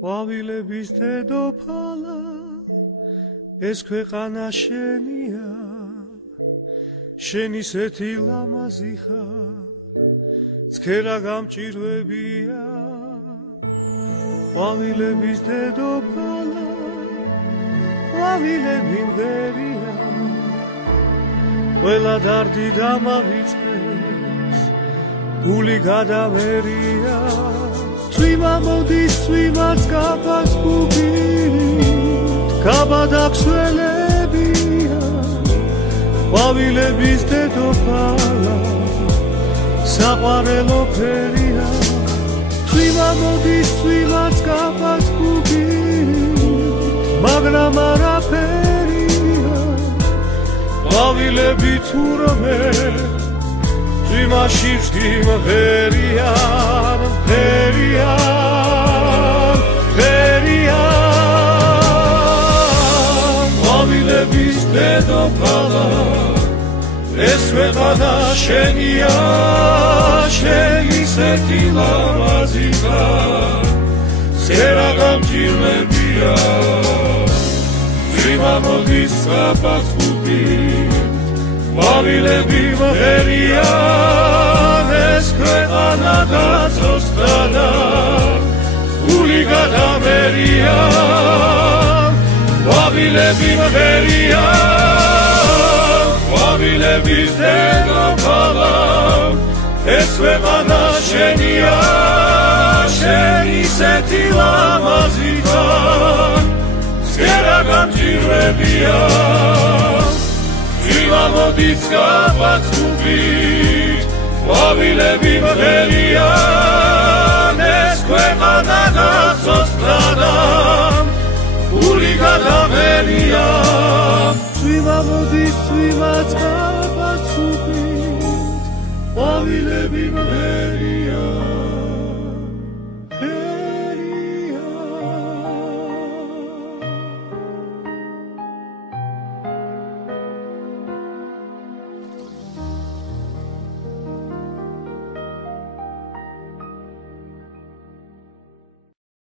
ყვავილების დედოფალა ეს ქვეყანა შენია შენ ისეთი ლამაზი ხარ ცქერა გამჭირვებია ყვავილების დედოფალა ყვავილები მღერია ყველა დარდი დამავიწყეს გული გადავერია წვიმა მოდის წვიმაც კაფას გუგით გაბადაქსველებია ყვავილების დედოფალა საყვარელო ფერია წვიმა მოდის წვიმაც კაფას გუგით მაგრამ არაფერია ყვავილები თურმე წვიმაშიც კი მღერიან ყვავილების დედოფალა ეს ქვეყანა შენია შენ ისეთი ლამაზი ხარ ცერა გამჭირვებია წვიმა მოდის კაფას გუგით ყვავილები მღერიან ეს ქვეყანა გაწოსდა გული გადავერია ყვავილები მღერიან ყვავილების დედოფალა ეს ქვეყანა შენია შენ ისეთი ლამაზი ხარ ცერა გამჭირვებია წვიმა მოდის კაფას გუგით ყვავილები მღერიან ეს ქვეყანა გაწოსდა გული გადავერია